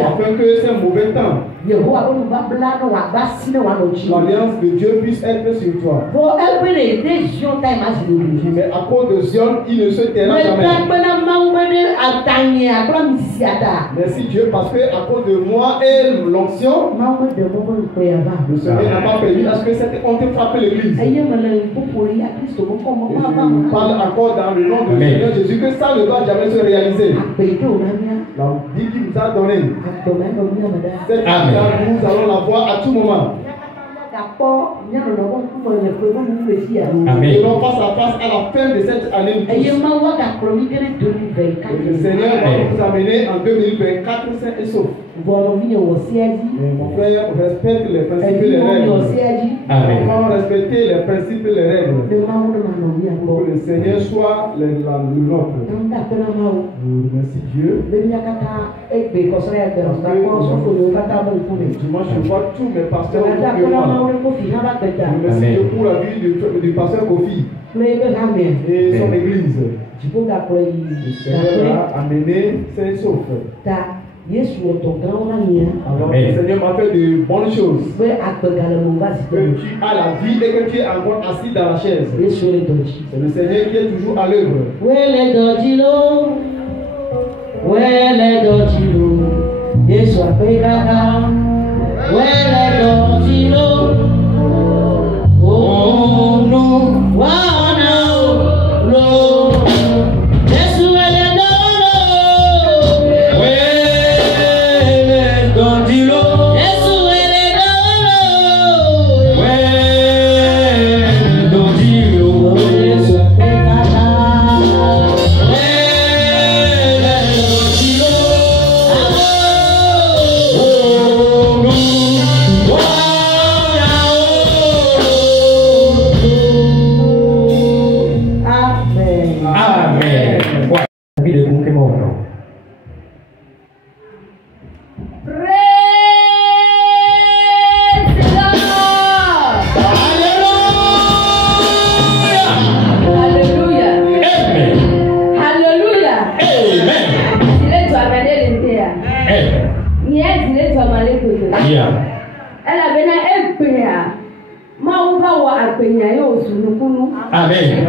afin que ces mauvais temps, l'alliance de Dieu puisse être sur toi. Mais à cause de Zion, il ne se taira jamais. Merci Dieu, parce que à cause de moi et l'onction, le Seigneur n'a pas permis à ce que cette honte frappe l'église. Et je parle encore dans le nom du Seigneur Jésus que ça ne doit jamais se réaliser. La vie qu'il nous a donné, cette vie-là, nous allons la voir à tout moment. Et non face à face à la fin de cette année. Le Seigneur va nous amener en 2024 sains et saufs. Mon frère, respecte les principes et les règles. Comment respecter les principes et les règles pour que le Seigneur soit le nôtre. Merci Dieu. Dimanche, je vois tous mes pasteurs autour de moi. Merci Dieu pour la vie du pasteur Kofi et son église. Le Seigneur a amené sains et saufs. Alors, le Seigneur m'a fait de bonnes choses. Que tu as la vie et que tu es encore assis dans la chaise. C'est le Seigneur qui est toujours à l'œuvre. Amen.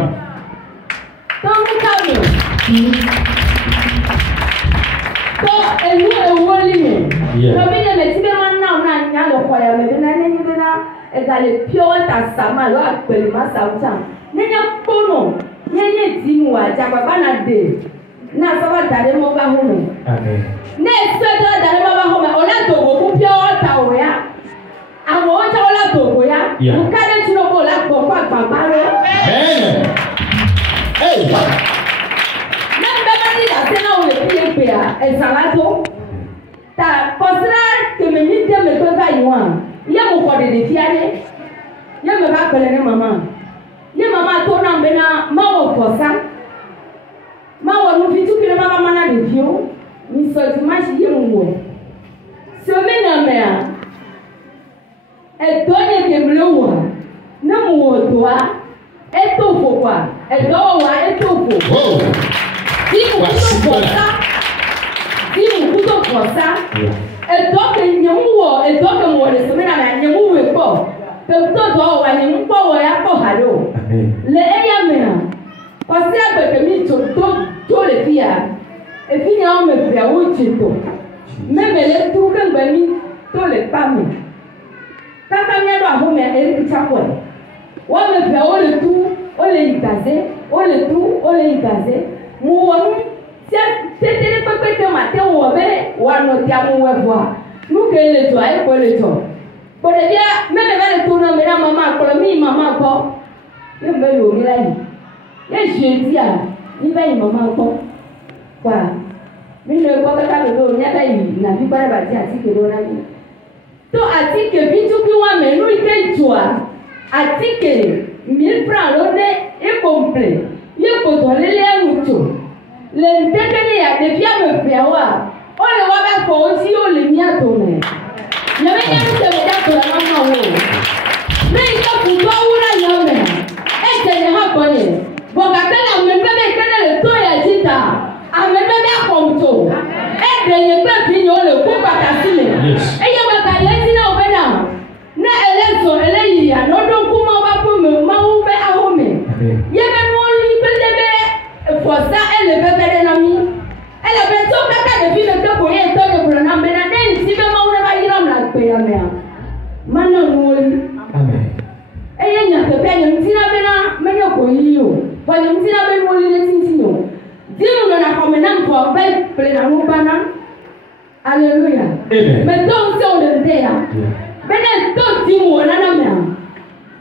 Alléluia. Mais donc, si on le dit, maintenant, tout le monde a la main.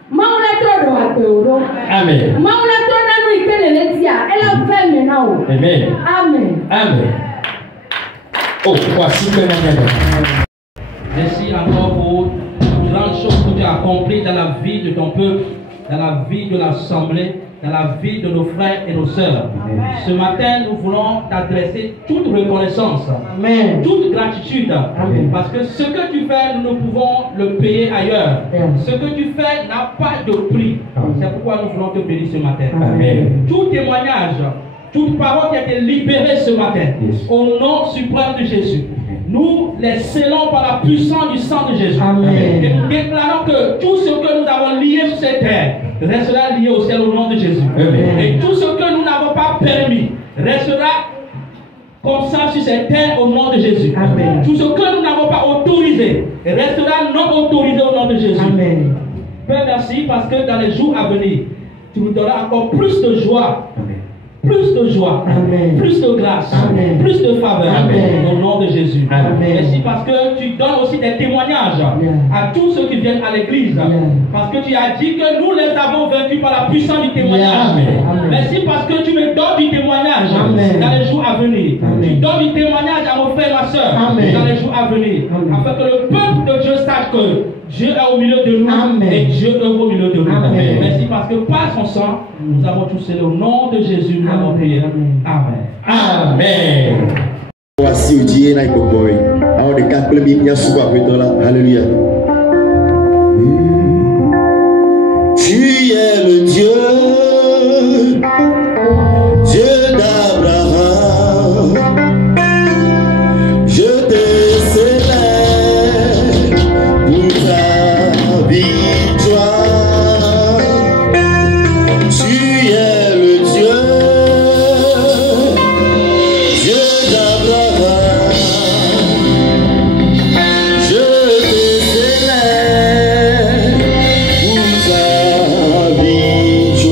Maula trop droit. Amen. Maula trop dans nous que le laitier. Elle a fait maintenant. Amen. Amen. Amen. Oh, voici maintenant. Merci encore pour les grandes choses que tu as accomplies dans la vie de ton peuple, dans la vie de l'Assemblée, dans la vie de nos frères et nos sœurs. Ce matin, nous voulons t'adresser toute reconnaissance, Amen. Toute gratitude, Amen. Parce que ce que tu fais, nous ne pouvons le payer ailleurs. Amen. Ce que tu fais n'a pas de prix. C'est pourquoi nous voulons te bénir ce matin. Amen. Tout témoignage, toute parole qui a été libérée ce matin, au nom suprême de Jésus, nous les scellons par la puissance du sang de Jésus. Amen. Et nous déclarons que tout ce que nous avons lié sur cette terre restera lié au ciel au nom de Jésus. Amen. Et tout ce que nous n'avons pas permis restera comme ça sur cette terre au nom de Jésus. Amen. Tout ce que nous n'avons pas autorisé restera non autorisé au nom de Jésus. Amen. Père, merci parce que dans les jours à venir, tu nous donneras encore plus de joie. Amen. Plus de joie, Amen. Plus de grâce, Amen. Plus de faveur, Amen. Au nom de Jésus. Amen. Merci parce que tu donnes aussi des témoignages à tous ceux qui viennent à l'église. Parce que tu as dit que nous les avons vaincus par la puissance du témoignage. Amen. Merci parce que tu me donnes du témoignage dans les jours à venir. Amen. Tu donnes du témoignage à mon frère et ma soeur dans les jours à venir. Amen. Afin que le peuple de Dieu sache que Dieu est au milieu de nous. Amen. Et Dieu est au milieu de nous. Amen. Merci parce que par son sang, nous avons tous scellé au nom de Jésus. Nous avons prié. Amen. Amen. Voici où Dieu est boy. Alors de quatre plebis bien souvent après toi là. Alléluia. Tu es le Dieu, Dieu d'Abraham. Je te célèbre pour ta victoire. Tu es le Dieu, Dieu d'Abraham. Je te célèbre pour ta victoire.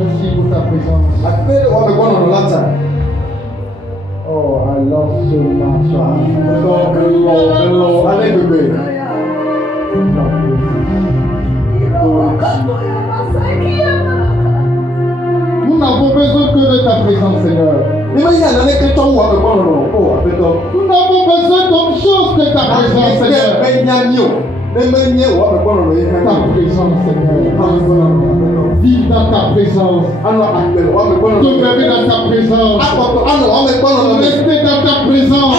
Merci pour ta présence. Oh, I love so much. Nous n'avons besoin que de ta présence, Seigneur. Nous n'avons besoin d'autre chose que ta présence, Seigneur. Ta présence, Seigneur. Vive dans ta présence. Demeurer dans ta présence. Rester dans ta présence.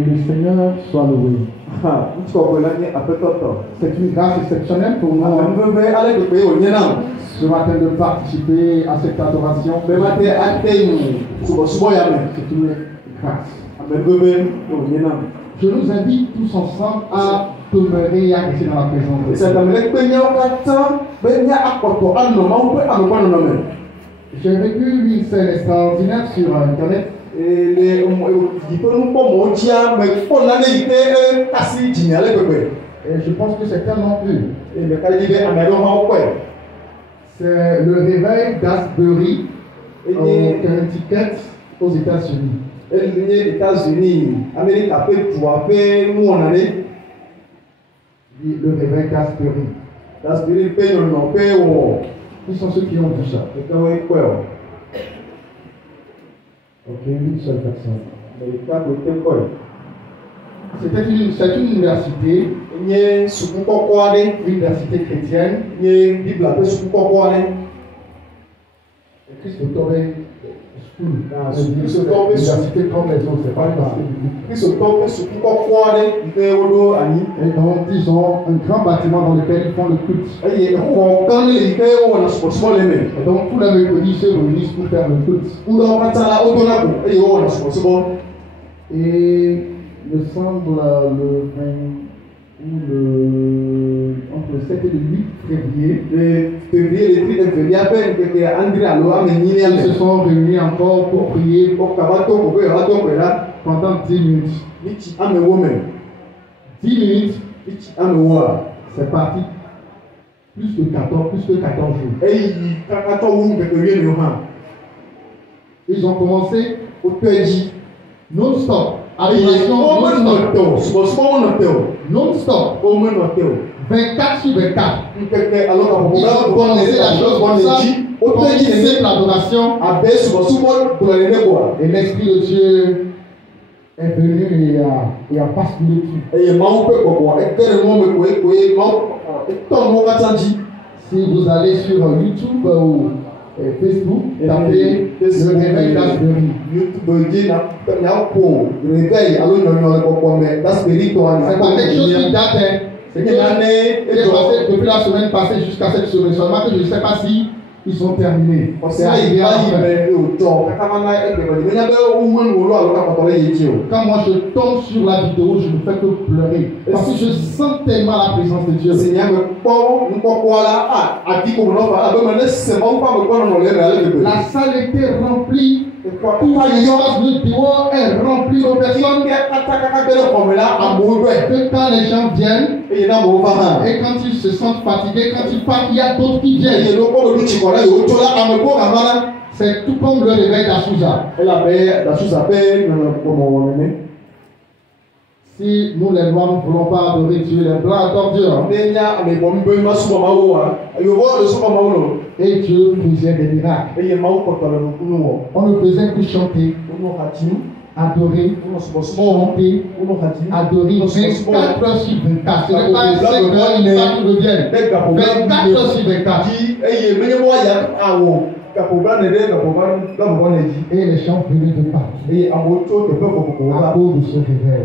Le Seigneur soit loué. C'est une grâce exceptionnelle pour nous ce matin de participer à cette adoration. C'est une grâce. Je nous invite tous ensemble à demeurer et à rester dans la présence de Dieu. J'ai vécu une scène extraordinaire sur Internet. Et je pense que certains l'ont vu. C'est le réveil d'Asbury au Connecticut aux États-Unis. Le réveil d'Asbury. Qui sont ceux qui ont vu ça? Ok, une seule personne. C'est une université. Université chrétienne. Christ Victory School. Université comme les autres, c'est pas une et donc, ils ont un grand bâtiment dans lequel ils font le culte. Et donc, tous les mercredis, ils se réunissent pour faire le culte. Et il me semble entre le 7 et le 8 février, ils se sont réunis encore pour prier pendant 10 minutes. 10 minutes, c'est parti. Plus de 14 jours. Ils ont commencé non-stop. Non-stop. 24 sur 24. Ils ont commencé la chose comme ça. C'est l'adoration. Et l'Esprit de Dieu est venu et a basculé tout. Si vous allez sur YouTube ou Facebook, tapez le réveil d'Asbury. C'est pas quelque chose qui date. C'est depuis la semaine passée jusqu'à cette semaine. Seulement que je ne sais pas si ils ont terminé. C'est arrivé à la fin. Quand moi je tombe sur la vidéo, je ne fais que pleurer. Parce que je sens tellement la présence de Dieu. La salle était remplie. Tout l'espace de dehors est rempli de personnes. Que quand les gens viennent et quand ils se sentent fatigués, quand ils partent, il y a d'autres qui viennent. C'est tout comme le réveil d'Asusa. Si nous les noirs ne voulons pas adorer Dieu, les blancs adorent Dieu. Et Dieu faisait des miracles. On ne faisait que chanter, adorer, chanter, adorer 24 heures sur 24. Ce n'est pas 5 heures, il n'est pas qui reviennent. 24 heures sur 24. Et les chants venaient de partout. À cause de ce réveil.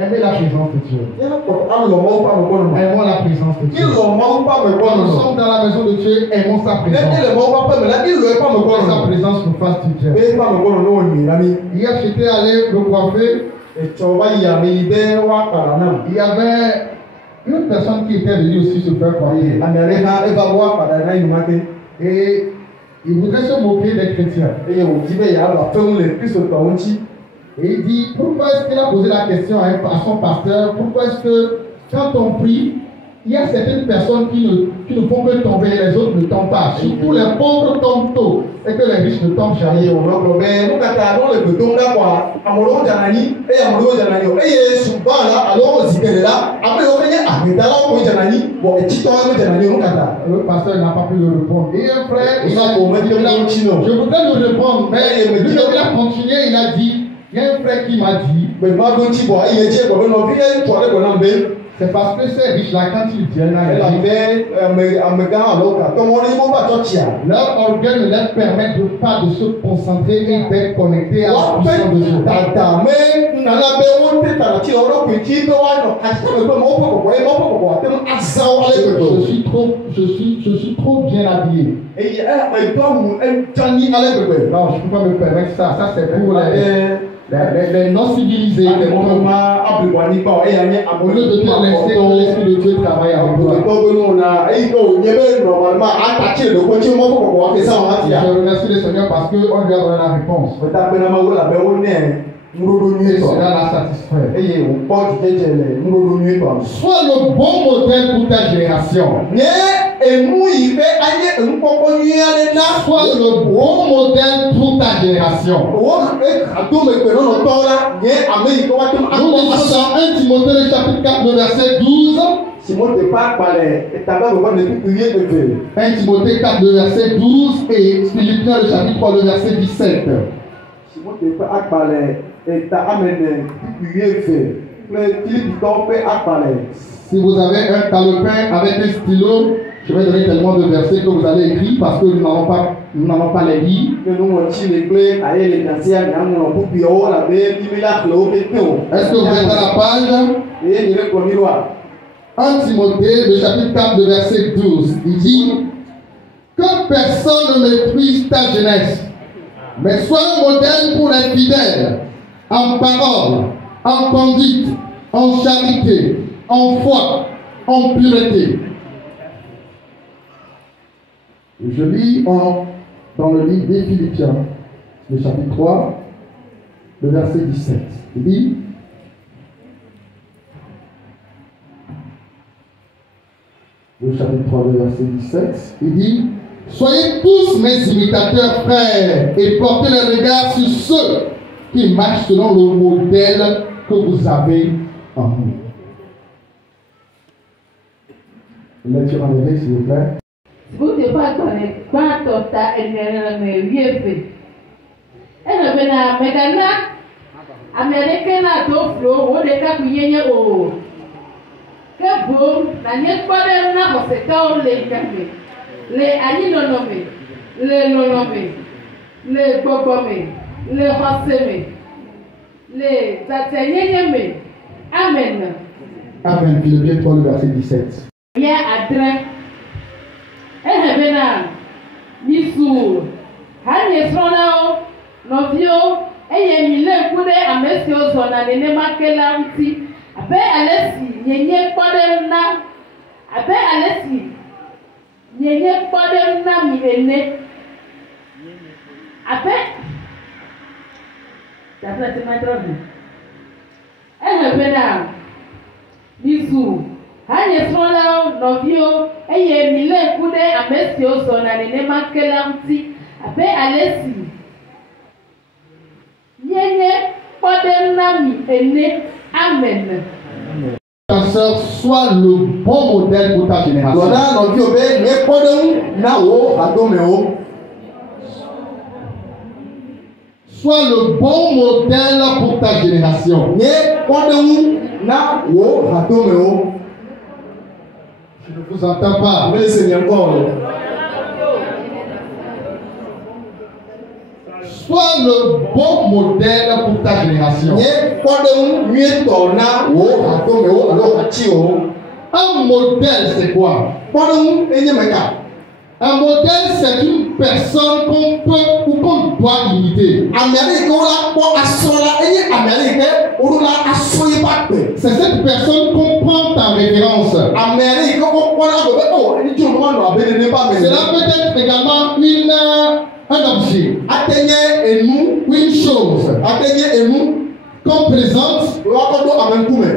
Aimez la présence de Dieu. Aimons la présence de Dieu. Quand nous sommes dans la maison de Dieu, aimons sa présence. Que sa présence nous fasse du bien. Hier, j'étais allé me coiffer. Il y avait une personne qui était venue aussi se faire coiffer. Et il voudrait se moquer des chrétiens. Et il dit, pourquoi est-ce qu'il a posé la question à son pasteur, pourquoi est-ce que quand on prie, il y a certaines personnes qui ne font que tomber, les autres ne tombent pas. Surtout les pauvres tombent tôt et que les riches ne tombent jamais. Le pasteur n'a pas pu le répondre. Et un frère, je voudrais le répondre, mais lui, il a continué, il a dit, il y a un frère qui m'a dit, c'est parce que ces riches-là, quand ils viennent à leur orgueil ne leur permet pas de se concentrer et d'être connectés à la puissance de Dieu. Je suis trop bien habillé. Non, je ne peux pas me permettre ça. Ça, c'est pour les non-civilisés. Au lieu de te laisser que l'Esprit de Dieu travaille avec toi. Je remercie le Seigneur parce qu'on lui a donné la réponse. Et cela l'a satisfait. Sois le bon modèle pour ta génération. Sois le bon modèle pour ta génération. Nous lisons dans 1 Timothée le chapitre 4, le verset 12. 1 Timothée 4, le verset 12 et Philippiens le chapitre 3, le verset 17. Si vous ne pouvez pas parler, et t'as amené, si vous avez un calepin avec un stylo, je vais donner tellement de versets que vous allez écrire parce que nous n'allons pas les lire. Est-ce que vous êtes à la page? 1 Timothée, le chapitre 4, le verset 12, il dit que personne ne méprise ta jeunesse, mais sois un modèle pour les fidèles, en parole, en conduite, en charité, en foi, en pureté. Je lis dans le livre des Philippiens, le chapitre 3, le verset 17. Il dit le chapitre 3, le verset 17, il dit soyez tous mes imitateurs, frères, et portez le regard sur ceux qui marchent selon le modèle que vous avez en nous. Lecture en anglais, s'il vous plaît. Vous ne pas connaître quand tu es vieux. Et le bénin, maintenant, Américain a tout flot, ou des cas qui y a au. Que bon, la niette pas de n'a pas fait tant les cafés. Les aninonomés, les nonomés, les bobomés, les rassemés, les athéniémés. Amen. Amen. Philippiens 3, le verset 17. Bien adresse. Eh bien, Missou, Hannes Ronao, Novio, et Mille Coude, à Messieurs, on a les Nemakelanti, à Bé Alessi, Yénier Podemna, à Bé Alessi, Yénier Podemna, Mille, à Bé. Ça fait ma drogue. Eh bien, Missou. Hannes Ronao, Novio, et Mille Coude, à Messieurs, on a les Nemakelanti, à Bé Alessi. Amen. Ta sœur, sois le bon modèle pour ta génération. Sois le bon modèle pour ta génération. Je ne vous entends pas. Sois le bon modèle pour ta génération. Un modèle, c'est quoi? Un modèle, c'est une personne qu'on peut ou qu'on doit imiter. C'est cette personne qu'on prend en référence. Cela peut être également un objet, une chose qu'on présente,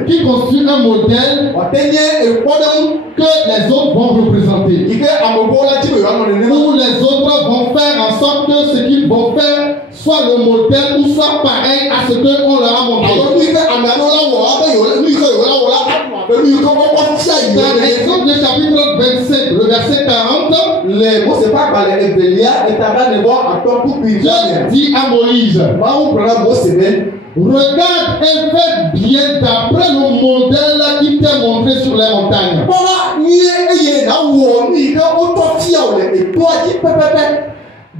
qui construit un modèle que les autres vont représenter. Où les autres vont faire en sorte que ce qu'ils vont faire soit le modèle ou soit pareil à ce qu'on leur a montré. Dans l'exemple du chapitre 25, le verset 40, Dieu dit à Moïse, regarde et fais bien d'après le modèle qui t'est montré sur les montagnes.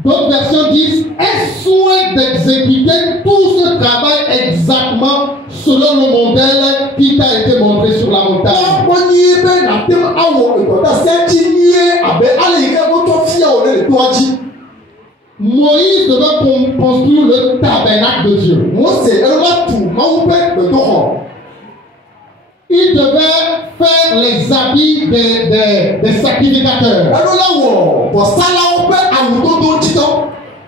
D'autres versions disent, aie soin d'exécuter tout ce travail exactement selon le modèle qui t'a été montré sur la montagne. Moïse devait construire le tabernacle de Dieu. Il devait faire les habits des sacrificateurs.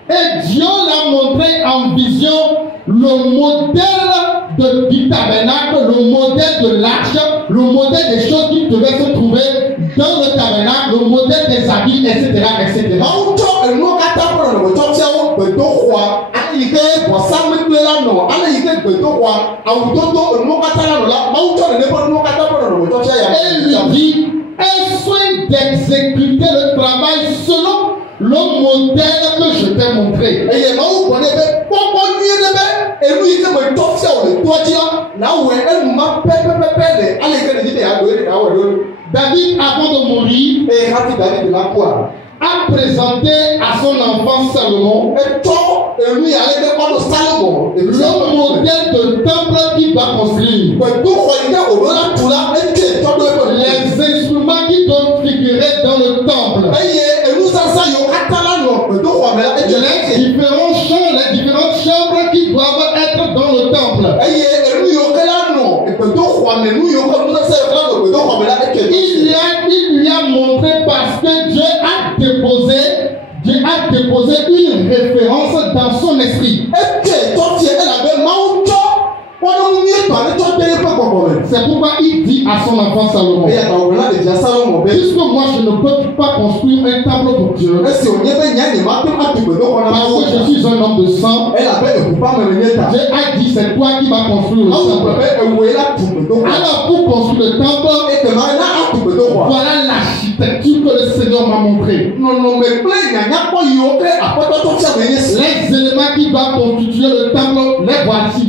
Et Dieu l'a montré en vision le modèle du tabernacle, le modèle de l'arche, le modèle des choses qui devaient se trouver dans le tabernacle, le modèle des habits, etc. etc. Et lui dit, aie soin d'exécuter le travail selon le modèle que je t'ai montré. David, avant de mourir, a présenté à son enfant Salomon le modèle de temple qu'il va construire. Les instruments qui doivent figurer dans le temple. Les différents chants, les différentes chambres qui doivent être dans le temple. Il lui a montré parce que Dieu a déposé une référence dans son esprit. C'est pourquoi il dit à son enfant Salomon, puisque moi je ne peux pas construire un temple pour Dieu, parce que je suis un homme de sang, Dieu a dit c'est toi qui vas construire le temple. Alors pour construire le temple, voilà l'architecture que le Seigneur m'a montré. Les éléments qui doivent constituer le temple, les voici.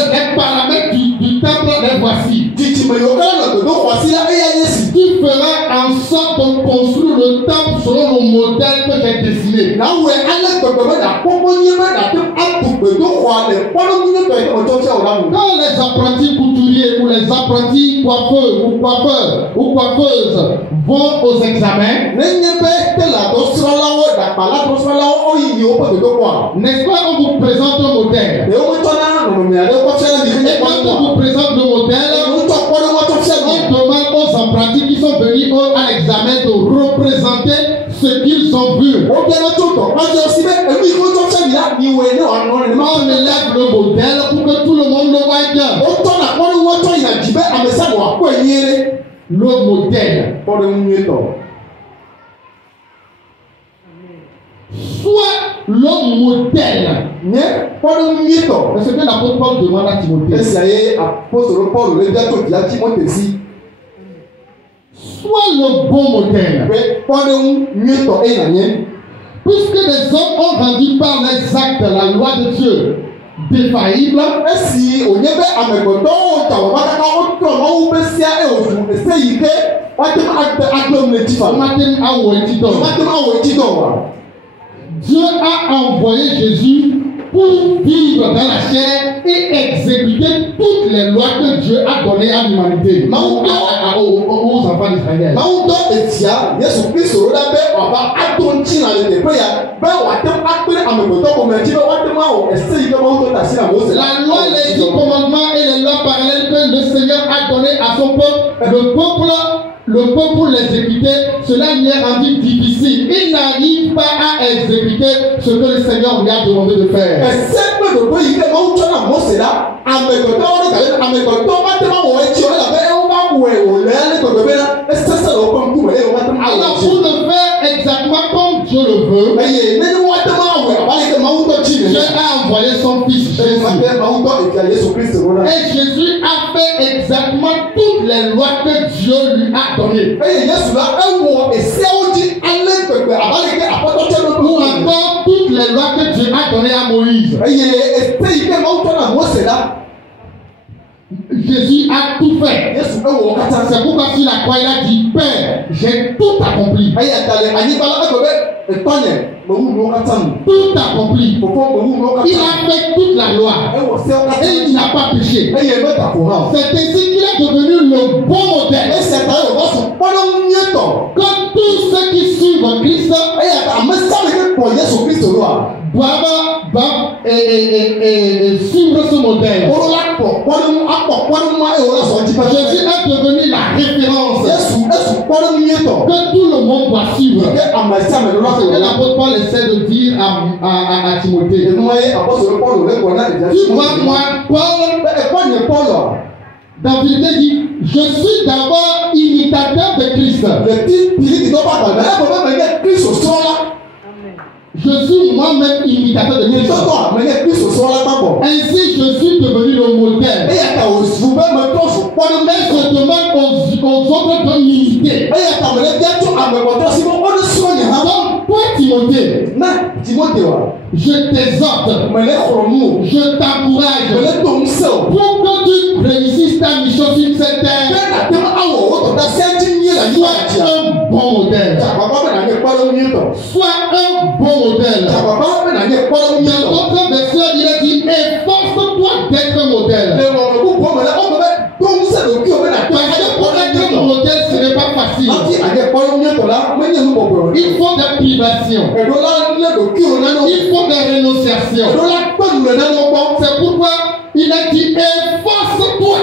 Les paramètres du temple, les voici. Tu feras en sorte de construire le temple selon le modèle que j'ai dessiné. Quand les apprentis couturiers ou les apprentis coiffeurs ou coiffeuses vont aux examens, n'est-ce pas, on vous présente un modèle. Et quand on vous présente le modèle, on demande aux apprentis qui sont venus à l'examen de représenter ce qu'ils ont vu. On élève le modèle pour que tout le monde le voie bien. Le modèle. Soit le modèle. C'est ce que l'apôtre Paul demande à Timothée. Soit le bon modèle. Puisque les hommes ont rendu par les actes la loi de Dieu défaillible, Dieu a envoyé Jésus pour vivre dans la chair et exécuter toutes les lois que Dieu a données à l'humanité, aux enfants d'Israël. La loi, les 10 commandements et les lois parallèles que le Seigneur a données à son peuple, le peuple l'exécuter, cela lui est rendu difficile. Il n'arrive pas à exécuter ce que le Seigneur lui a demandé de faire. Alors pour le faire exactement comme Dieu le veut, Dieu a envoyé son fils Jésus. Et Jésus a fait exactement toutes les lois que Dieu lui a données. Ou encore toutes les lois que Dieu a données à Moïse. Jésus a tout fait. C'est pourquoi sur la croix il a dit, Père, j'ai tout accompli. Tout accompli. Il a fait toute la loi. Et il n'a pas péché. C'est ainsi qu'il est devenu le bon modèle. Comme tous ceux qui suivent Christ doivent suivre ce modèle. Jésus est devenu la référence que tout le monde doit suivre. Et l'apôtre Paul essaie de dire à Timothée. Tu vois, moi, Paul, dans vérité dit, je suis d'abord imitateur de Christ. Je suis moi-même imitateur de Christ. Ainsi, je suis devenu le modèle. Et je demande aux autres de m'imiter. Donc, toi, Timothée, Je t'exhorte, je t'encourage pour que tu réussisses ta mission sur cette terre. Sois un bon modèle. Sois un bon modèle. Dans d'autres versions, il a dit efforce-toi d'être un modèle. Parce que pour être un modèle, ce n'est pas facile. Il faut des privations. Il faut des rénonciations. C'est pourquoi il a dit efforce-toi.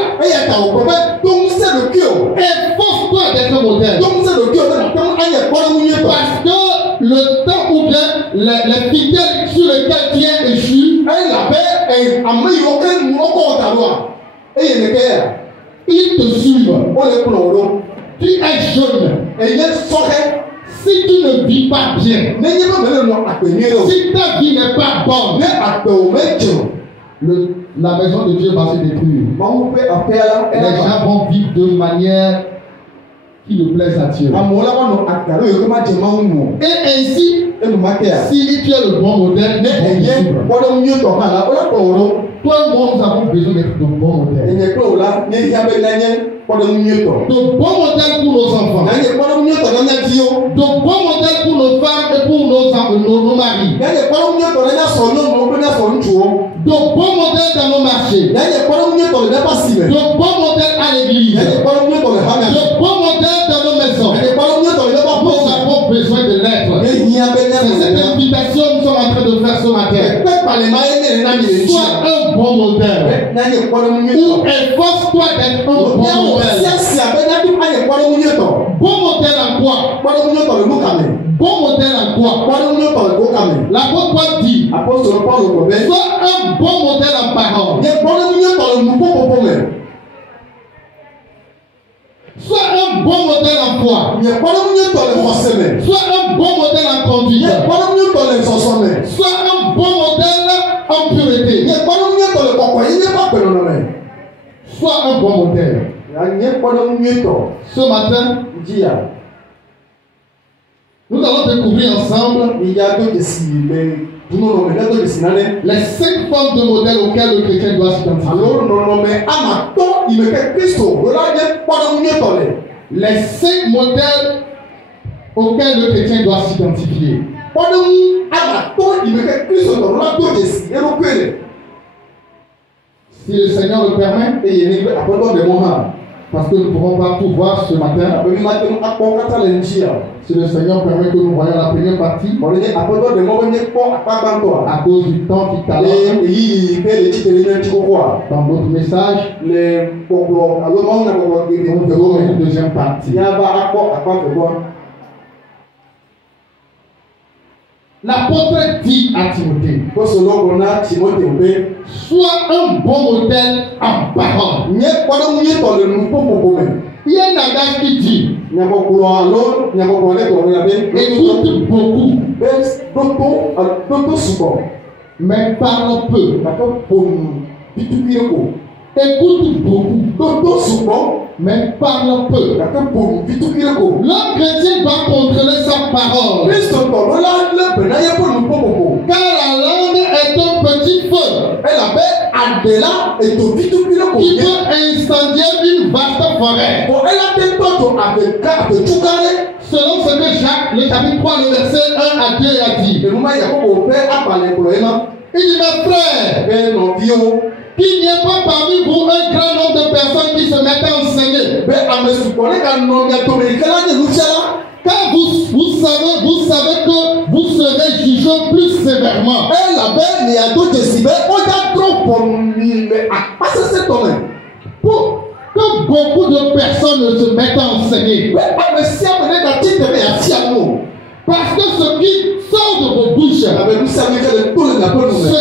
Efforce-toi d'être un modèle. Parce que le temps ou bien les fidèles sur lesquels tu es échu, ils te suivent. Tu es jeune. Si tu ne vis pas bien, si ta vie n'est pas bonne, la maison de Dieu va se détruire. Les gens vont vivre de manière qui ne plaise à Dieu. Et ainsi, si tu es le bon modèle, toi et moi, nous avons besoin d'être de bons modèles. De bons modèles pour nos enfants. De bons modèles pour nos femmes et pour nos maris. De bons modèles dans nos marchés. De bons modèles à l'église. De bons modèles dans nos maisons. Nous avons besoin de l'être. C'est cette invitation que nous sommes en train de faire ce matin. Sois un bon modèle. Ou efforce-toi d'être un bon modèle. Bon modèle en quoi? Bon modèle en quoi? L'apôtre Paul dit, sois un bon modèle en parole. Sois un bon modèle en foi. Sois un bon modèle en conduite. Sois un bon modèle en pureté. Sois un bon modèle. Ce matin, nous allons découvrir ensemble les 5 formes de modèles auxquelles le chrétien doit s'identifier. Les 5 modèles auxquels le chrétien doit s'identifier. Si le Seigneur le permet, parce que nous ne pouvons pas tout voir ce matin. Si le Seigneur permet que nous voyons la première partie, à cause du temps qui t'allume, dans notre message, nous verrons une deuxième partie. L'apôtre dit à Timothée, sois un bon modèle en parole. Il y a un adage qui dit, écoute beaucoup, mais parle peu. Écoute beaucoup, mais parle peu. L'homme chrétien doit contrôler sa parole. Car la langue est un petit feu qui peut incendier une vaste forêt. Selon ce que Jacques, le chapitre 3, le verset 1 à 2 a dit. Il dit, mes frères, qu'il n'y ait pas parmi vous un grand nombre de personnes qui se mettent à enseigner. Car vous savez que vous serez jugés plus sévèrement. Pour que beaucoup de personnes se mettent à enseigner. Parce que ce qui sort de vos bouches, ce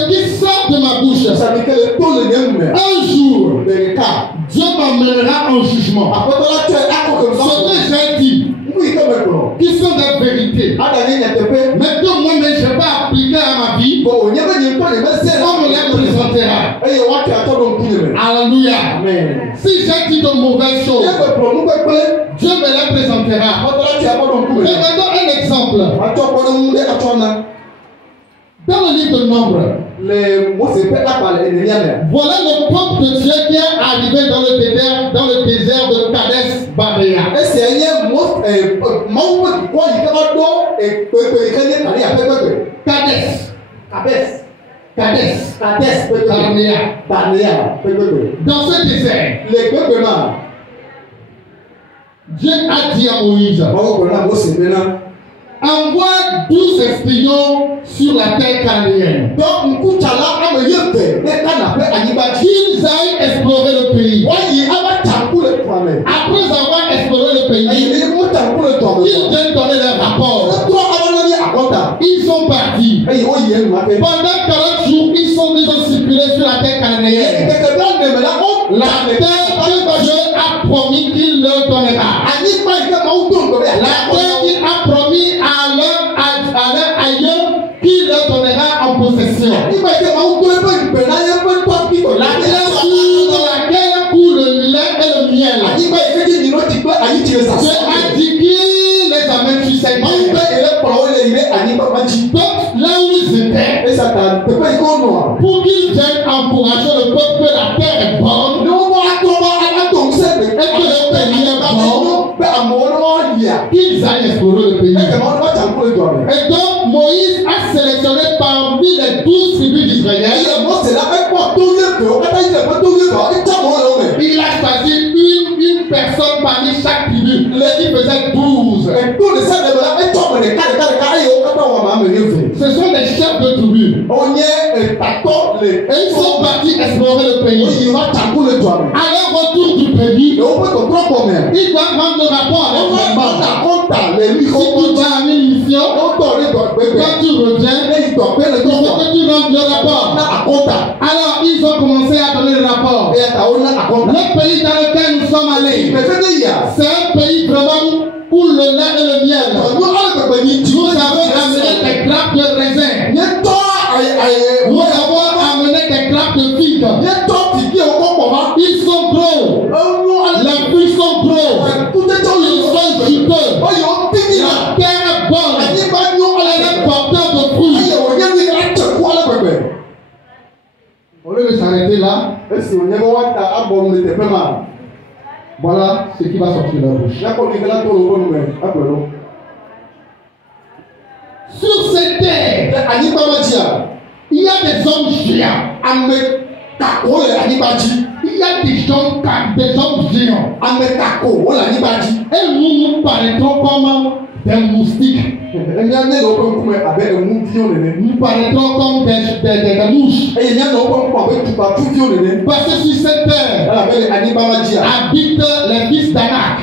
qui sort de ma bouche, un jour, Dieu m'emmènera en jugement. Ce que j'ai dit, qui sont des vérités, mais que moi-même je vais appliquer à ma vie, on me les présentera. Alléluia. Si j'ai dit de mauvaises choses, Dieu me les présentera. Regardons un exemple. nombre. Voilà le peuple de Dieu qui est arrivé dans le désert de Kadesh Barnea. Kadesh Barnea. Dans ce désert, Dieu a dit à Moïse, envoie 12 espions sur la terre cananéenne. Qu'ils aillent explorer le pays. Après avoir exploré le pays, ils viennent donner leur rapport. Ils sont partis. Pendant 40 jours, ils ont circulé sur la terre cananéenne. La terre que Dieu a promis qu'il leur donnera. La terre qu'il a promis à leur aïeux qu'il leur donnera en possession. La terre dans laquelle coule le lait et le miel. Dieu a dit qu'il les amène sur cette terre. Donc là où ils étaient, pour qu'ils viennent encourager le peuple que la terre est bonne et que le pays est bon, qu'ils aillent explorer le pays. Et donc Moïse a sélectionné parmi les 12 tribus d'Israël. Il a choisi une personne parmi chaque tribu. Il faisait 12. Ce sont des chefs de tribu. Et ils sont partis explorer le pays. À leur retour du pays, ils doivent rendre le rapport avec les si tu vas à une mission, quand tu reviens, il faut que tu rendes le rapport. Alors ils ont commencé à donner le rapport. Le pays dans lequel nous sommes allés, c'est un pays vraiment où le lait et le miel. Nous avons amené des grappes de raisin. Nous avons amené des grappes de figues. Ils sont gros. Les fruits sont gros. Ils sont juteux. La terre est bonne. Elle est porteuse de fruits. Au lieu de s'arrêter là, voilà ce qui va sortir de la bouche. Sur cette terre, il y a des hommes géants. Il y a des hommes géants. Et nous paraîtrons comme des moustiques. Nous paraîtrons comme des mouches. Parce que sur cette terre habitent les fils d'Anak.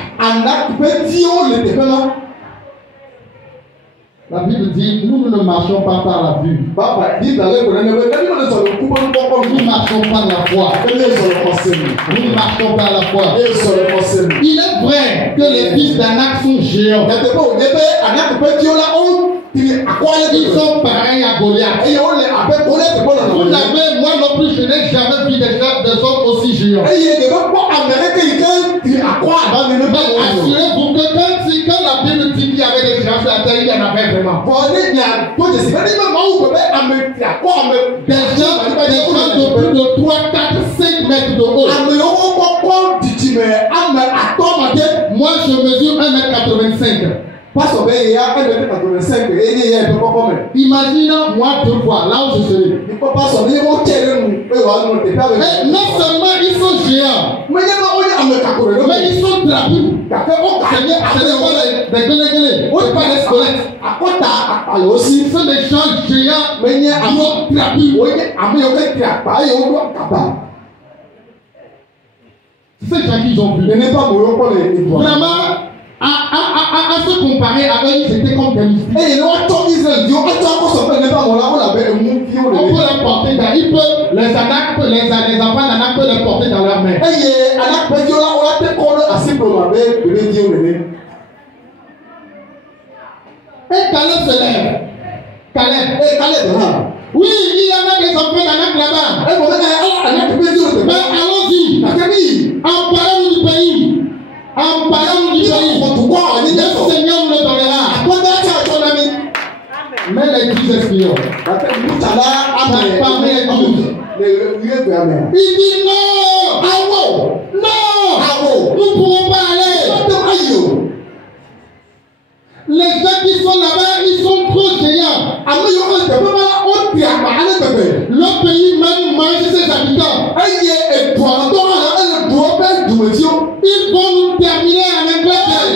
La Bible dit, nous ne marchons pas par la vue. Nous ne marchons pas la foi. Nous marchons par la foi. Il est vrai que les fils d'Anak sont géants. Ils sont pareils à Goliath. Vous savez, moi non plus, je n'ai jamais vu des hommes aussi géants. Assurez-vous que quand la Bible dit qu'il y avait des géants sur la terre, il y en avait vraiment. Des gens de plus de 3, 4, 5 mètres de haut. Moi, je mesure 1m85. Imagine moi 2 fois, là où je serai. Non seulement ils sont géants, mais ils sont trapus. C'est des gueules, pas des squelettes. Ce sont des gens géants, trapus. C'est ça qu'ils ont vu. Vraiment. À se comparer avec eux, c'était comme des moustiques. On peut les porter dans, les enfants d'Anak peuvent les porter dans leurs mains. Et Caleb se lève. Caleb. Oui, il y en a des enfants d'Anak là-bas. Mais allons-y. En parlant du pays. En parlant du pays, le Seigneur nous le donnera. Mais les 10 espions. Parmi les 12. Il dit non. Non. Nous ne pouvons pas aller. Les gens qui sont là-bas, ils sont trop géants. Le pays même mange ses habitants. Ils vont nous terminer en Angleterre.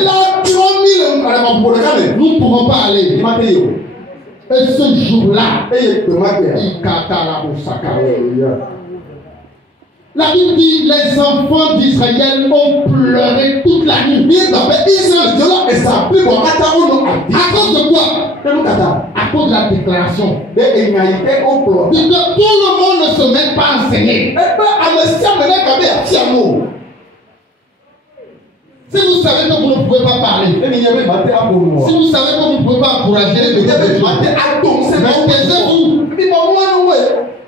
Nous ne pourrons pas aller. Et ce jour-là, la Bible dit les enfants d'Israël ont pleuré toute la nuit. À cause de quoi? À cause de la déclaration. Tout le monde ne se met pas à enseigner. Si vous savez que vous ne pouvez pas parler, si vous savez que vous ne pouvez pas encourager, taisez-vous.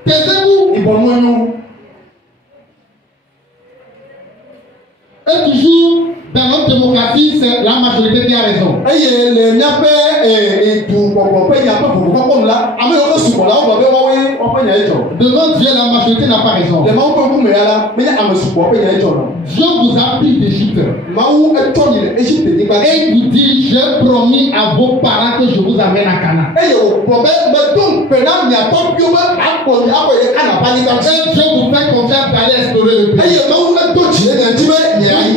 Taisez-vous. Et toujours, dans notre démocratie, c'est la majorité qui a raison. Devant Dieu, la majorité n'a pas raison. Dieu vous a pris d'Égypte. Et il vous dit, j'ai promis à vos parents que je vous amène à Canaan. Et Dieu vous fait confiance d'aller explorer le pays.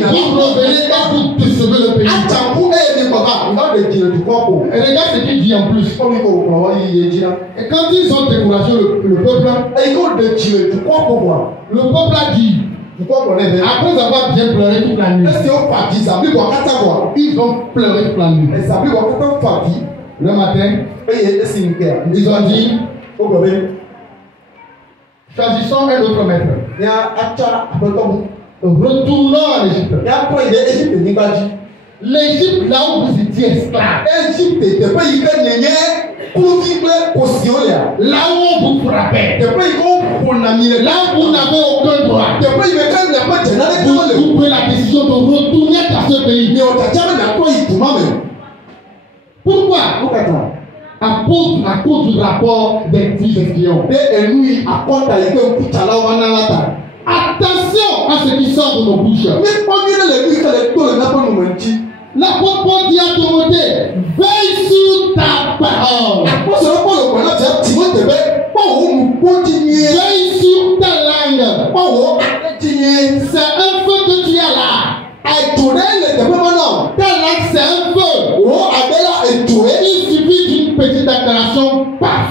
Vous revenez et vous décevez le pays. Et regarde ce qu'il dit en plus. Et quand ils ont découragé le peuple, le peuple a dit, après avoir bien pleuré toute la nuit, ils ont pleuré toute la nuit. Le matin, ils ont dit, choisissons un autre maître. Retournons en Égypte. L'Égypte, là où vous étiez esclaves. Là où on vous frappait. Là où vous n'avez aucun droit. Vous prenez la décision de retourner dans ce pays. Pourquoi? À cause du rapport des 10 espions. Attention à ce qui sort de nos bouches. L'apôtre Paul dit à Timothée, veille sur ta parole. Veille sur ta langue. C'est un feu que tu as là. Ta langue, c'est un feu. Il suffit d'une petite déclaration, paf.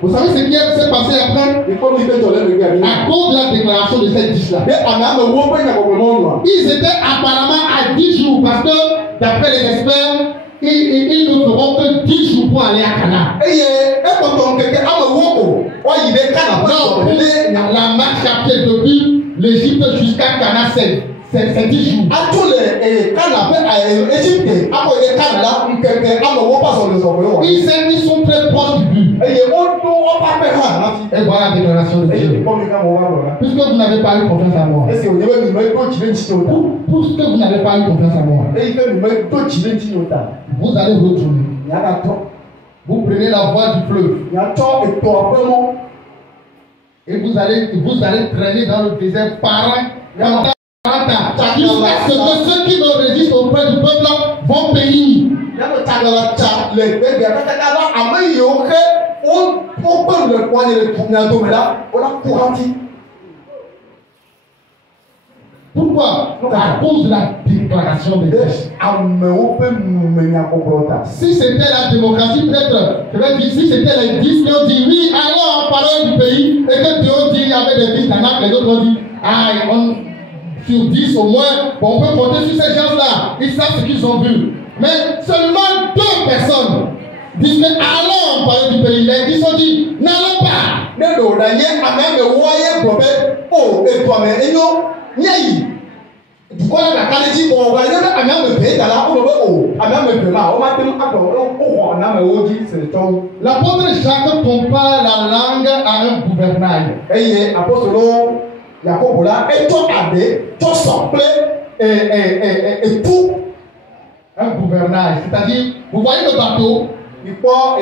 Vous savez ce qui s'est passé après? À cause de la déclaration de ces 10 là. Ils étaient apparemment à 10 jours parce que d'après les experts, ils ne feront que 10 jours pour aller à Canaan. Non, la marche à pied depuis l'Égypte jusqu'à Canaan, c'est 10 jours. Ils sont très proches du but. Et voilà la déclaration de Dieu. Puisque vous n'avez pas eu confiance en moi. Puisque vous n'avez pas eu confiance en moi. Vous allez retourner. Vous prenez la voie du fleuve. Et vous allez traîner dans le désert par an. Jusqu'à ce que ceux qui me résistent auprès du peuple vont périr. Pourquoi? À cause de la déclaration de Dieu. Si c'était la démocratie, peut-être, je vais dire, si c'était les 10 qui ont dit oui, allons en parole du pays, et que Dieu dit il y avait des fils d'Anak, les autres ont dit, sur 10 au moins, on peut compter sur ces gens-là. Ils savent ce qu'ils ont vu. Mais seulement 2 personnes disent que allons parler du pays. Les 10 ont dit n'allons pas. L'apôtre Jacques compare la langue à un gouvernail. Un gouvernail, c'est-à-dire Vous voyez le bateau? Il faut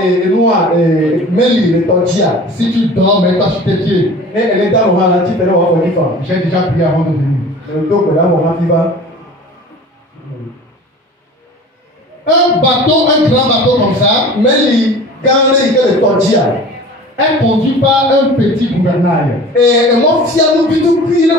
Meli le tontia. Si tu dors maintenant sur tes pieds. J'ai déjà prié avant de venir. Un bateau, un grand bateau comme ça, Meli, quand il tontia, est conduit par un petit gouvernail. Et mon fianou du tout puis le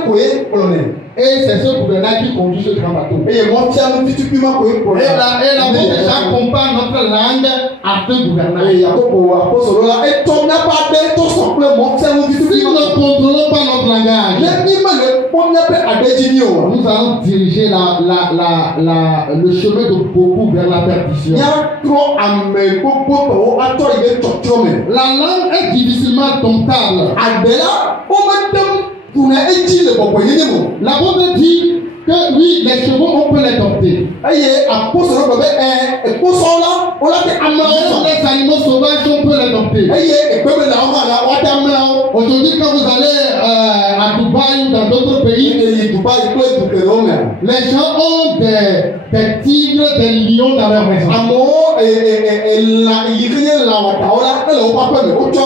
colonel. Et c'est ce gouvernail qui conduit ce grand bateau. Et mon fianou du tout puis ma colonel. Et la Bible accompagne notre langue à deux gouvernails. Et ton n'a pas de ton simple mon fianou du tout. Si nous ne contrôlons pas notre langage, nous allons diriger le chemin de beaucoup vers la perdition. La langue est difficilement domptable. La Bible dit que oui, les chevaux, on peut les dompter. Les animaux sauvages, on peut les dompter. Aujourd'hui, quand vous allez à Dubaï ou dans d'autres pays, les gens ont des tigres, des lions dans leur maison.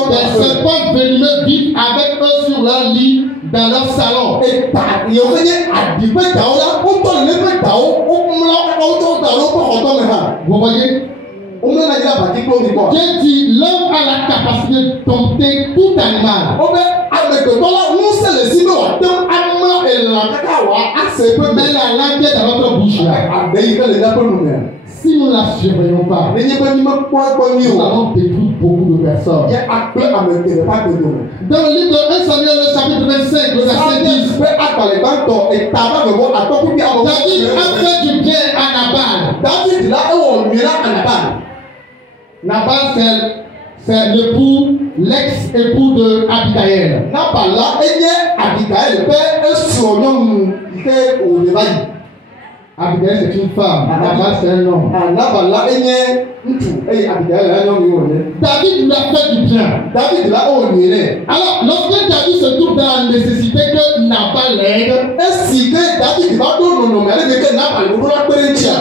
Des serpents venimeux vivent avec eux sur leur lit dans leur salon. Vous voyez? Dieu dit l'homme a la capacité de dompter tout animal. Mais la langue est dans notre bouche là. Si nous ne la surveillons pas, nous allons détruire beaucoup de personnes. Dans le livre de 1 Samuel, le chapitre 25, le verset 10, David a fait du bien à Nabal. Nabal, c'est l'époux, l'ex-époux de Abigail. Abigail, c'est une femme. Nabal, c'est un homme. David lui a fait du bien. Alors, lorsque David se trouve dans la nécessité que Nabal l'aide,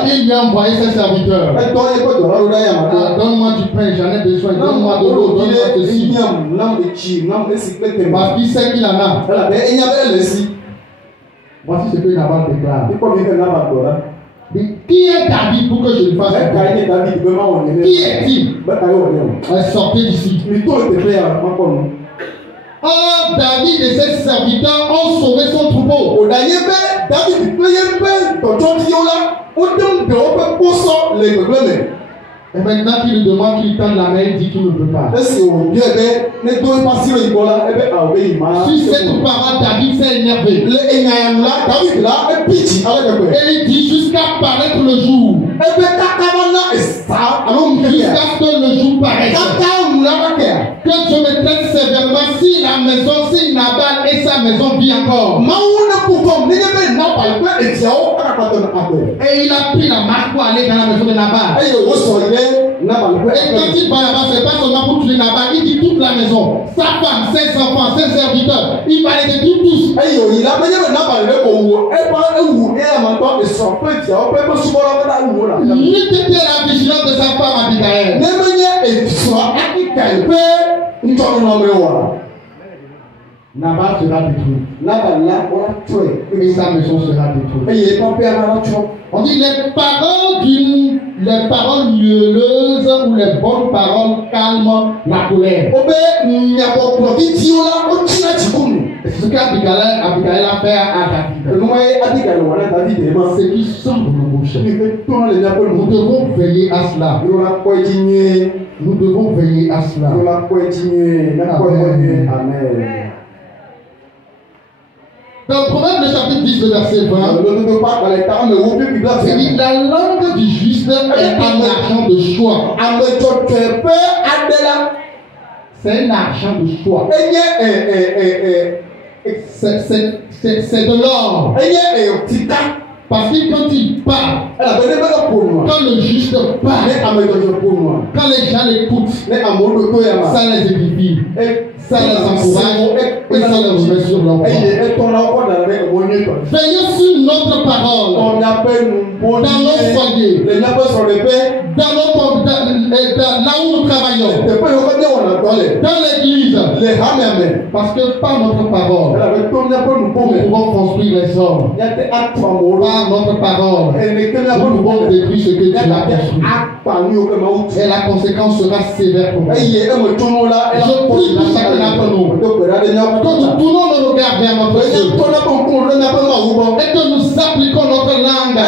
il lui a envoyé ses serviteurs. Donne-moi du pain, j'en ai besoin. Donne-moi de l'eau, donne-moi ceci. Parce qu'il sait qu'il en a. Voici ce que Nabal déclare. Qui est David pour que je lui fasse ça? Qui est-il? Sortez d'ici. Or, David et ses serviteurs ont sauvé son troupeau. Et maintenant qu'il lui demande qu'il tende la main, il dit qu'il ne peut pas. Sur cette parole, David s'est énervé. Et il dit jusqu'à paraître le jour. Jusqu'à ce que le jour paraisse. Que Dieu me traite sévèrement si la maison, si Nabal et sa maison vit encore. Et il a pris la marche pour aller dans la maison de Nabal. Et quand il va là-bas, c'est pas seulement pour tuer Nabal, il dit toute la maison, sa femme, ses enfants, ses serviteurs, il va les détruire tous. N'était la vigilance de sa femme Abigail. Nabal sera détruit. Et sa maison sera détruite. On dit les paroles mielleuses ou les bonnes paroles calment la colère. C'est ce qu'Abigail a fait à David. C'est qui semble nos bouches. Nous devons veiller à cela. Nous devons veiller à cela. Amen. Dans le Proverbe, le chapitre 10, le verset 20, c'est dit la langue du juste est un argent de choix. C'est un argent de choix. C'est de l'or. Parce que quand il parle, quand le juste parle, quand les gens l'écoutent, ça les édifie, ça les encourage et ça les remet sur l'envoi. Veillons sur notre parole, dans nos foyers, dans congrégations, dans l'église, parce que par notre parole, nous pouvons construire les hommes. Par notre parole, nous pouvons détruire ce que Dieu a construit. Et la conséquence sera sévère pour nous. Je prie pour chacun d'entre nous que nous tournons nos regards vers notre Dieu et que nous appliquons notre langue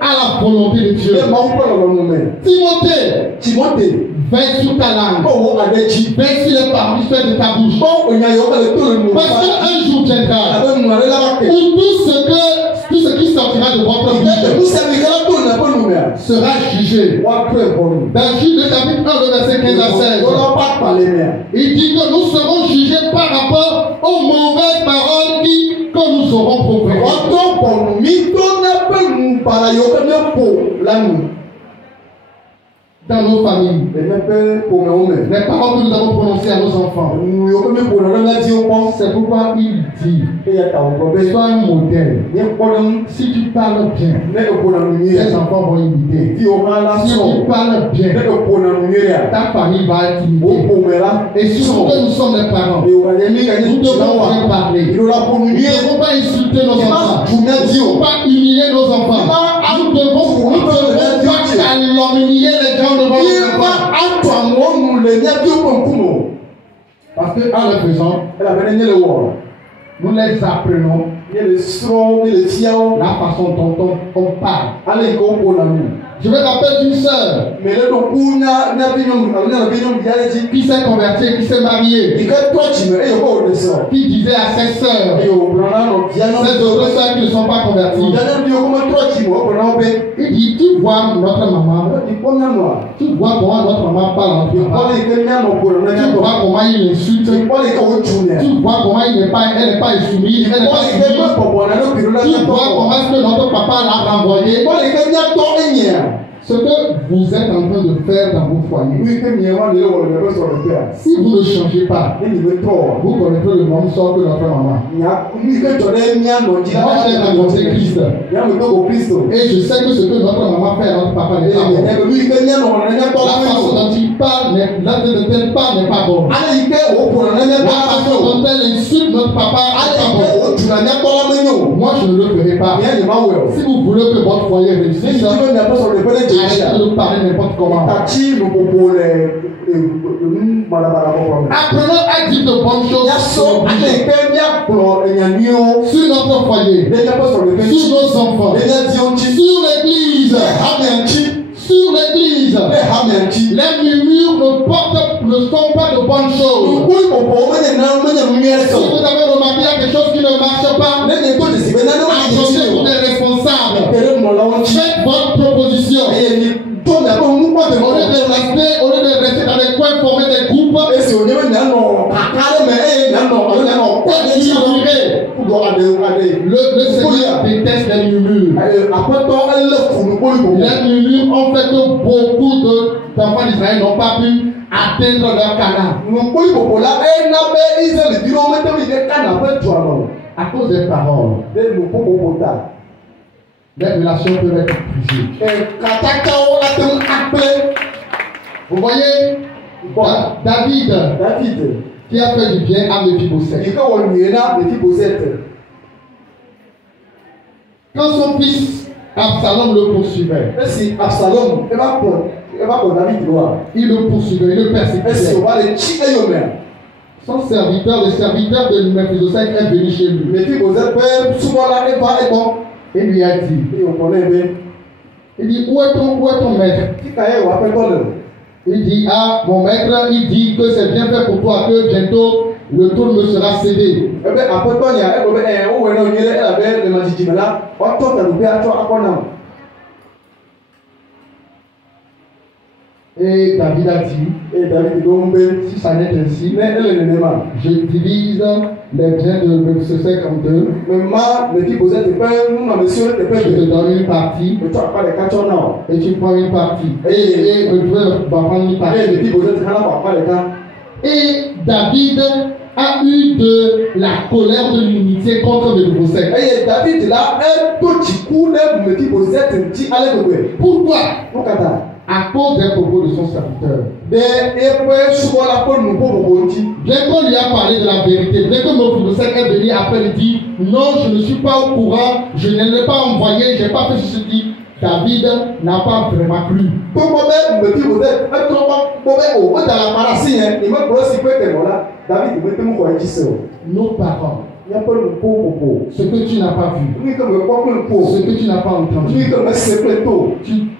à la volonté de Dieu. Timothée, veille sur ta langue, veille sur les paroles de ta bouche. Parce qu'un jour viendra où tout ce qui sortira de votre bouche sera jugé. Dans Jude chapitre 1, verset 15 à 16, il dit que nous serons jugés par rapport aux mauvaises paroles que nous aurons proférées. Dans nos familles, les paroles que nous avons prononcées à nos enfants, c'est pourquoi il dit, sois un modèle. Si tu parles bien, tes enfants vont imiter. Si tu parles bien, ta famille va être imitée. Et surtout que nous sommes les parents, nous devons bien parler. Nous ne devons pas insulter nos enfants. Nous ne devons pas humilier nos enfants. Nous devons pas calomnier les gens devant nos enfants. Parce qu'en le faisant, nous les apprenons la façon dont on parle. Je vais rappeler d'une sœur qui s'est convertie, qui s'est mariée, qui disait à ses sœurs, ces autres sœurs qui ne sont pas converties, il dit, tu vois notre maman, tu vois comment notre maman parle en papa, tu vois comment il insulte, tu vois comment elle n'est pas soumise, elle n'est pas soumise, tu vois comment est-ce que notre papa l'a renvoyé. Ce que vous êtes en train de faire dans vos foyers, si vous ne changez pas, vous connaîtrez le même sort que notre maman. Moi, j'ai rencontré Christ. Et je sais que ce que notre maman fait à notre papa n'est pas bon. La façon dont il parle, n'est pas bon. La façon dont elle insulte notre papa n'est pas bon. Moi, je ne le ferai pas. Si vous voulez que votre foyer réussisse, arrêtez de parler n'importe comment. Apprenons à dire de bonnes choses sur notre foyer, sur nos enfants, sur l'église. Sur l'église, les murmures ne sont pas de bonnes choses. Si vous avez remarqué quelque chose qui ne marche pas, attendez-vous des responsables. Faites votre proposition. Au lieu de rester dans les coins, former des groupes, le Seigneur déteste les murmures. Les murmures ont fait que beaucoup d'enfants d'Israël n'ont pas pu atteindre leur Canaan. À cause des paroles, les relations peuvent être brisées. Vous voyez, David qui a fait du bien à Méphibosheth. Quand son fils Absalom le poursuivait, il le poursuivait, il le persécutait. Son serviteur, le serviteur de Méphibosheth est venu chez lui. Il lui a dit, il dit, où est ton maître? Il dit, ah, mon maître, il dit que c'est bien fait pour toi, que bientôt le trône me sera cédé. Et David a dit, si ça n'est ainsi, je divise les biens de Méphibosheth en deux. Je te donne une partie et tu prends une partie. Et je vais prendre une partie. Et David a eu de la colère, de l'unité contre Méphibosheth. Pourquoi? à cause des propos de son serviteur. Bien qu'on lui a parlé de la vérité, dès que Mephibosheth est venu après, il dit non, je ne suis pas au courant, je ne l'ai pas envoyé, je n'ai pas fait ceci. David n'a pas vraiment cru. Nos parents, ce que tu n'as pas vu, ce que tu n'as pas entendu,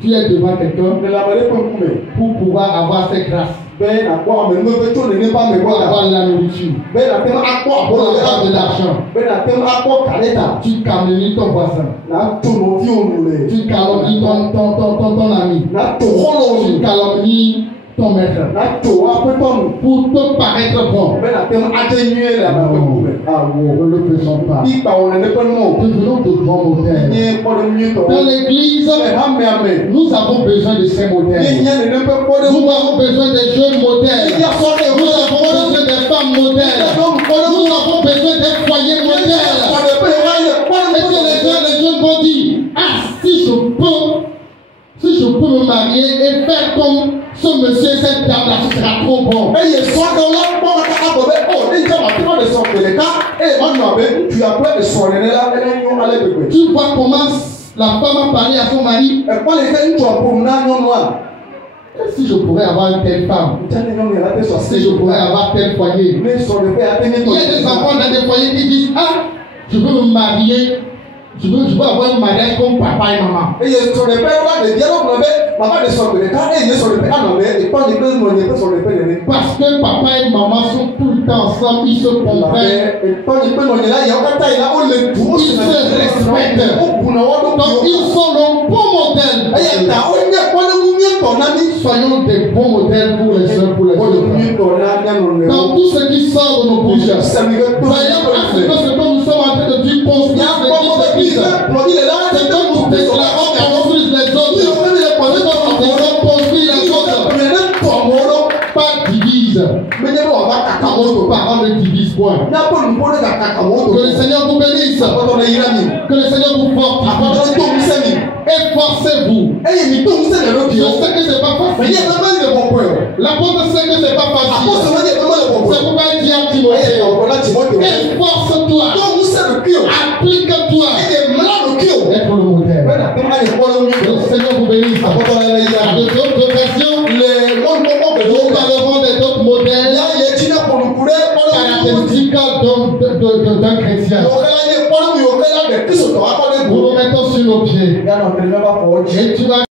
tu es devant quelqu'un pour pouvoir avoir cette grâce, pour avoir la nourriture, pour avoir de l'argent. Tu calomnies ton voisin, tu calomnies ton ami, tu calomnies ton maître pour te paraître bon. Ne le faisons pas. Devenons de grands modèles. Dans l'église, nous avons besoin de ces modèles. Nous avons besoin des jeunes modèles. Nous avons besoin des femmes modèles. Nous avons besoin des foyers modèles. Et que les jeunes vont dire, ah, si je peux me marier et faire comme ce monsieur et cette dame là, ce sera trop bon. Tu vois comment la femme a parlé à son mari. Si je pourrais avoir une telle femme, si je pourrais avoir tel foyer. Il y a des enfants dans des foyers qui disent, ah, je veux me marier. Je veux avoir un mariage comme papa et maman. Parce que papa et maman sont tout le temps ensemble, ils se comprennent. Ils se respectent. Donc ils sont le bon modèle. Soyons des bons modèles pour les uns, pour les autres. Dans tout ce qui sort de nos bouches, soyons à ce que nous sommes en train de dire construire l'église. C'est comme nous déclarons qu'on construise les autres. C'est comme nous déclarons construire les autres. Pas divise. Parents ne divise point. Que le Seigneur vous bénisse. Que le Seigneur vous fortifie. Efforcez-vous. Je sais que c'est pas facile. L'apôtre sait que c'est pas facile. C'est pourquoi il dit à Timothée, efforce-toi. Applique-toi. Être le modèle. Que le Seigneur vous bénisse. À d'autres occasions, nous parlerons d'autres modèles caractéristiques d'un chrétien. Nous nous mettons sur nos pieds. Et tu vas